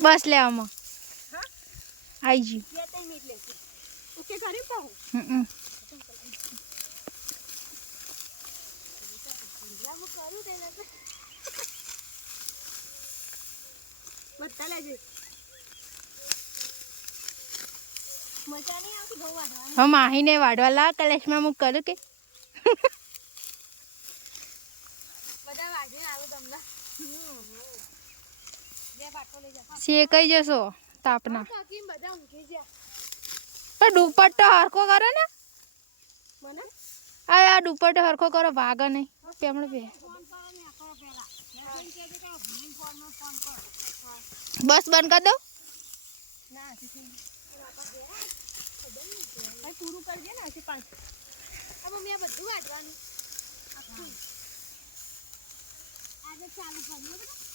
બસ લેવામાં આઈ જી ઓકે કરી પાઉં બધા લેજે મજા નહીં આવતી બહુ વાઢવાની હા માહીને વાઢવા લા કલેશમાં હું કરું કે બધા વાઢીને આવું તમને બે બાટો લઈ જા શેકાઈ જશો તાપના કાકી બધા ઊંઘી ગયા પણ દુપટ્ટો હરખો કરો ને મને આ દુપટ્ટો હરખો કરો વાગે નહીં પેમણે બે ફોન કરો ને કરો પહેલા મેં કે કે ભૂલીને ફોનમાં ફોન કર બસ બંધ કરી દઉં ના ભાઈ પૂરું કરજે ને હજી 5 આ મમ્મી આ બધું વાટવાનું આખું આજે ચાલુ કર્યું બેટા